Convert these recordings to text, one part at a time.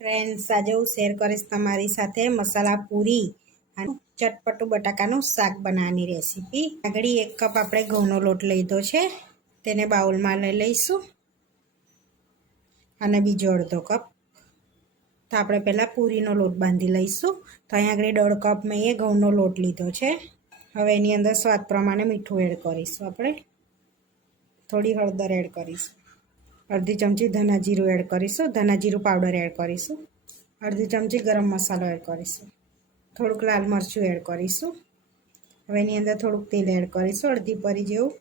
Friends, આજે હું share કરીશ તમારી સાથે મસાલા પૂરી અને ચટપટું બટાકાનું શાક બનાવવાની રેસીપી. આગળ એક કપ આપણે ઘઉંનો લોટ લીધો છે, તેને બાઉલમાં લઈ લઈશું. અને બીજો અડધો કપ. તો આપણે પહેલાં પૂરીનો લોટ બાંધી લઈશું. તો અહીંયા આગળ દોઢ કપ મેં એ ઘઉંનો લોટ લીધો છે. હવે એની અંદર સ્વાદ પ્રમાણે મીઠું એડ કરીશું આપણે. થોડી હળદર એડ કરીશું. અડધી ચમચી ધના જીરું એડ કરીશું. ધના જીરું પાવડર એડ કરીશું. અડધી ચમચી ગરમ મસાલો એડ કરીશું. થોડુંક લાલ મરચું એડ કરીશું. હવે એની અંદર થોડુંક તેલ એડ કરીશું. અડધી પરી જેવું.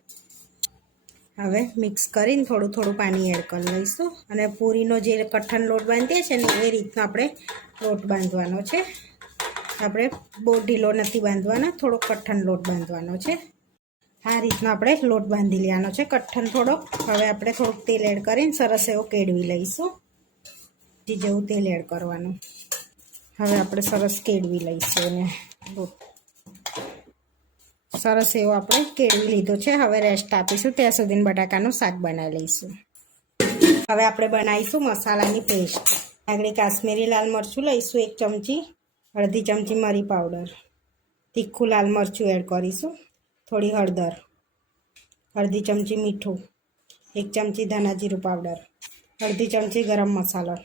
હવે મિક્સ કરીને થોડું થોડું પાણી એડ કરી લઈશું. અને પૂરીનો જે કઠણ લોટ બાંધીએ છીએ ને, એ રીતનો આપણે લોટ બાંધવાનો છે. આપણે બહુ ઢીલો નથી બાંધવાનો થોડો કઠણ લોટ બાંધવાનો છે. આ રીતનો આપણે લોટ બાંધી લેવાનો છે. કઠ્ઠન થોડોક હવે આપણે થોડુંક તેલ એડ કરીને સરસ એવો કેળવી લઈશું. જે જેવું તેલ એડ કરવાનું. હવે આપણે સરસ કેળવી લઈશું અને સરસ એવો આપણે કેળવી લીધો છે. હવે રેસ્ટ આપીશું. ત્યાં સુધી બટાકાનું શાક બનાવી લઈશું. હવે આપણે બનાવીશું મસાલાની પેસ્ટ આગળ કાશ્મીરી લાલ મરચું લઈશું એક ચમચી, અડધી ચમચી મરી પાવડર તીખું લાલ મરચું એડ કરીશું. થોડી હળદર, અડધી ચમચી મીઠું, એક ચમચી ધાણા જીરું પાવડર, અડધી ચમચી ગરમ મસાલો.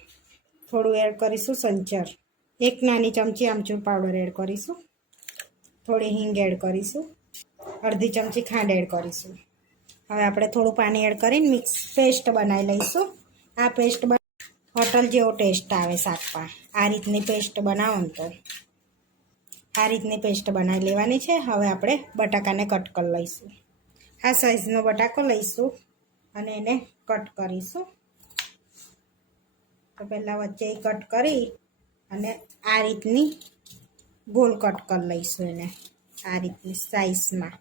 થોડું એડ કરીશું સંચર. એક નાની ચમચી આમચૂર પાવડર એડ કરીશું. થોડી હિંગ એડ કરીશું. અડધી ચમચી ખાંડ એડ કરીશું. હવે આપણે થોડું પાણી એડ કરીને મિક્સ પેસ્ટ બનાવી લઈશું. આ પેસ્ટ હોટલ જેવો ટેસ્ટ આવે શાકમાં. આ રીતની પેસ્ટ બનાવો ને તો. આ રીતની પેસ્ટ બનાવી લેવાની છે. હવે આપણે બટાકાને કટ કરી લઈશું. આ સાઈઝનો બટાકો લઈશું અને એને કટ કરીશું. તો પહેલાં વચ્ચે કટ કરી અને આ રીતની ગોલ કટ કરી લઈશું એને, આ રીતની સાઈઝમાં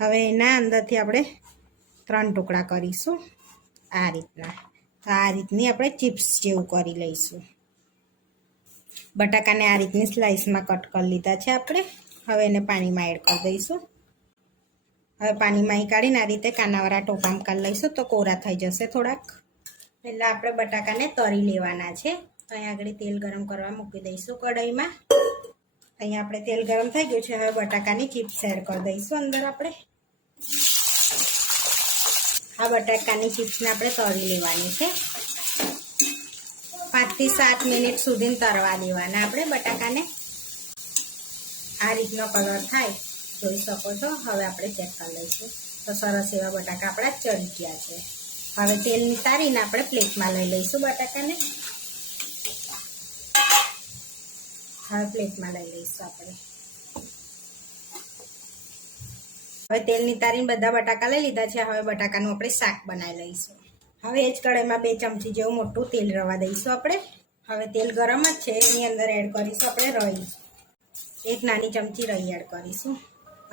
હવે એના અંદરથી આપણે ત્રણ ટુકડા કરીશું આ રીતના. તો આ રીતની આપણે ચિપ્સ જેવું કરી લઈશું. બટાકાને આ રીતની સ્લાઇસમાં કટ કરી લીધા છે આપણે. હવે એને પાણીમાં એડ કરી દઈશું. હવે પાણીમાં કાઢીને આ રીતે કાનાવાળા ટોપામ કરી લઈશું તો કોરા થઈ જશે થોડાક. પહેલાં આપણે બટાકાને તરી લેવાના છે. અહીંયા આગળ તેલ ગરમ કરવા મૂકી દઈશું કઢાઈમાં. અહીંયા આપણે તેલ ગરમ થઈ ગયું છે. હવે બટાકાની ચિપ્સ એડ કરી દઈશું અંદર આપણે. આ બટાકાની ચિપ્સને આપણે તરી લેવાની છે. પાંચથી સાત મિનિટ સુધી તરવા દેવાના. આપણે બટાકાને આ રીતનો કલર થાય, જોઈ શકો છો. હવે આપણે ચેક કરી લઈશું. તો સરસ એવા બટાકા આપણા ચડી ગયા છે. હવે તેલ તારીને આપણે પ્લેટમાં લઈ લઈશું બટાકાને. હવે પ્લેટમાં લઈ લઈશું આપણે. હવે તેલની તારીને બધા બટાકા લઈ લીધા છે. હવે બટાકાનું આપણે શાક બનાવી લઈશું. હવે એ જ કઢાઈમાં બે ચમચી જેવું મોટું તેલ રવા દઈશું આપણે. હવે તેલ ગરમ જ છે, એની અંદર એડ કરીશું આપણે રહી એક નાની ચમચી રહી એડ કરીશું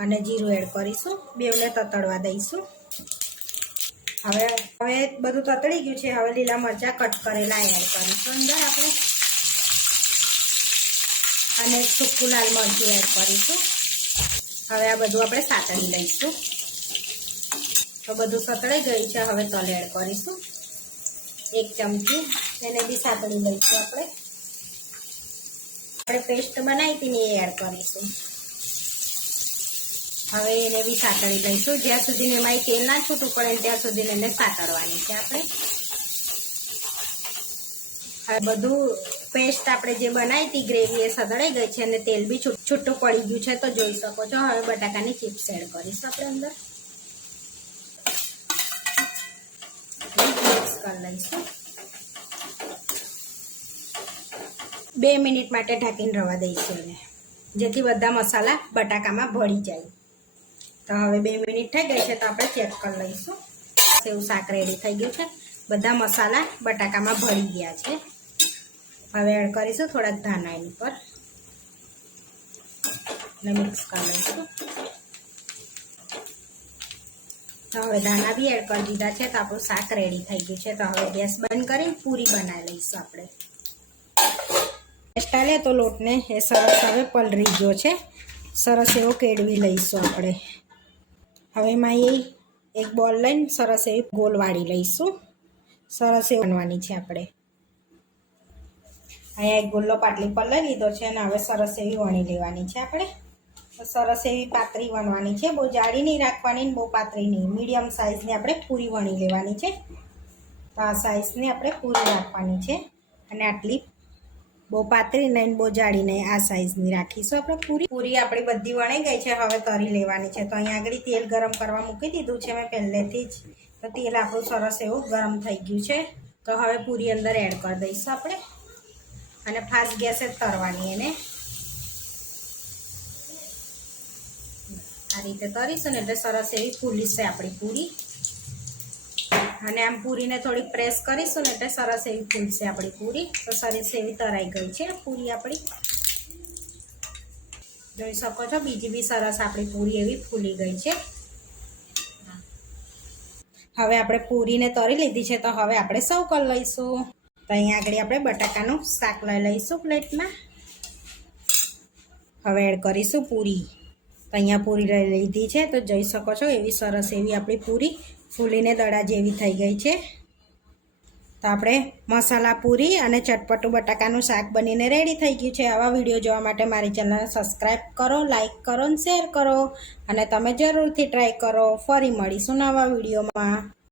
અને જીરું એડ કરીશું. બેવને તતડવા દઈશું. હવે હવે બધું તતડી ગયું છે, હવે લીલા મરચાં કટ કરેલા એડ કરીશું અંદર આપણે. અને સૂકું લાલ મરચું એડ કરીશું. હવે આ બધું આપણે સાતળી લઈશું. તો બધું સતળાઈ ગઈ છે. હવે તલ એડ કરીશું. એક ચમચી એને બી સાતળી લઈશું આપણે. આપણે પેસ્ટ બનાવી હતી ને એ એડ કરીશું. હવે એને બી સાતળી લઈશું. જ્યાં સુધી એમાં તેલ ના છૂટું પડે ત્યાં સુધી એને સાતળવાની છે આપણે. હવે બધું પેસ્ટ આપણે જે બનાવી હતી ગ્રેવી એ સતળાઈ ગઈ છે અને તેલ બી છૂટું પડી ગયું છે. તો જોઈ શકો છો. હવે બટાકાની ચિપ્સ એડ કરીશું આપણે અંદર. કરી લઈશું બે મિનિટ માટે ઢાંકીને રવા દઈશું એને. જેથી બધા મસાલા બટાકામાં ભળી જાય. તો હવે બે મિનિટ થઈ ગઈ છે તો આપણે ચેક કરી લઈશું. સેવ શાક રેડી થઈ ગયું છે. બધા મસાલા બટાકામાં ભળી ગયા છે. હવે એડ કરીશું થોડાક ધાના એની પર. અને મિક્સ કરી લઈશું. તો હવે ધાણા બી એડ કરી દીધા છે તો આપણું શાક રેડી થઈ ગયું છે. તો હવે ગેસ બંધ કરી પૂરી બનાવી લઈશું આપણે. લે તો લોટને એ સરસ હવે પલરી ગયો છે. સરસ એવો કેળવી લઈશું આપણે. હવે એમાં એ એક બોલ લઈને સરસ એવી ગોલ વાળી લઈશું. સરસ એવું બનવાની છે આપણે. અહીંયા એક ગુલ્લો પાટલી પર લઈ લીધો છે અને હવે સરસ એવી વણી લેવાની છે આપણે. સરસ એવી પાતળી વણવાની છે. બહુ જાડી નહીં રાખવાની ને બહુ પાતળી નહીં. મીડિયમ સાઇઝની આપણે પૂરી વણી લેવાની છે. તો આ સાઇઝની આપણે પૂરી રાખવાની છે. અને આટલી બહુ પાતળી નહીં બહુ જાડી નહીં આ સાઇઝની રાખીશું આપણે પૂરી. પૂરી આપણી બધી વણાઈ ગઈ છે. હવે તરી લેવાની છે. તો અહીંયા આગળ તેલ ગરમ કરવા મૂકી દીધું છે મેં પહેલેથી જ. તો તેલ આપણું સરસ એવું ગરમ થઈ ગયું છે. તો હવે પૂરી અંદર એડ કરી દઈશું આપણે. અને ફાસ્ટ ગેસે તરવાની એને. આ રીતે તરીશું ને એટલે સરસ એવી ફૂલીશે આપણી પૂરી. અને આમ પૂરીને થોડીક પ્રેસ કરીશું ને એટલે સરસ એવી ફૂલશે આપણી પૂરી. તો સરસ એવી તરાઈ ગઈ છે પૂરી આપણી. જોઈ શકો છો, બીજી બી સરસ આપણી પૂરી એવી ફૂલી ગઈ છે. હવે આપણે પૂરીને તરી લીધી છે, તો હવે આપણે સૌ કર લઈશું. તો અહીંયા આગળ આપણે બટાકાનું શાક લઈ લઈશું પ્લેટમાં. હવે એડ કરીશું પૂરી. તો અહીંયા પૂરી લઈ લીધી છે. તો જોઈ શકો છો એવી સરસ એવી આપણી પૂરી ફૂલીને દડા જેવી થઈ ગઈ છે. તો આપણે મસાલા પૂરી અને ચટપટું બટાકાનું શાક બનીને રેડી થઈ ગયું છે. આવા વીડિયો જોવા માટે મારી ચેનલને સબસ્ક્રાઈબ કરો લાઇક કરો અને શેર કરો. અને તમે જરૂરથી ટ્રાય કરો. ફરી મળીશું નવા વિડીયોમાં.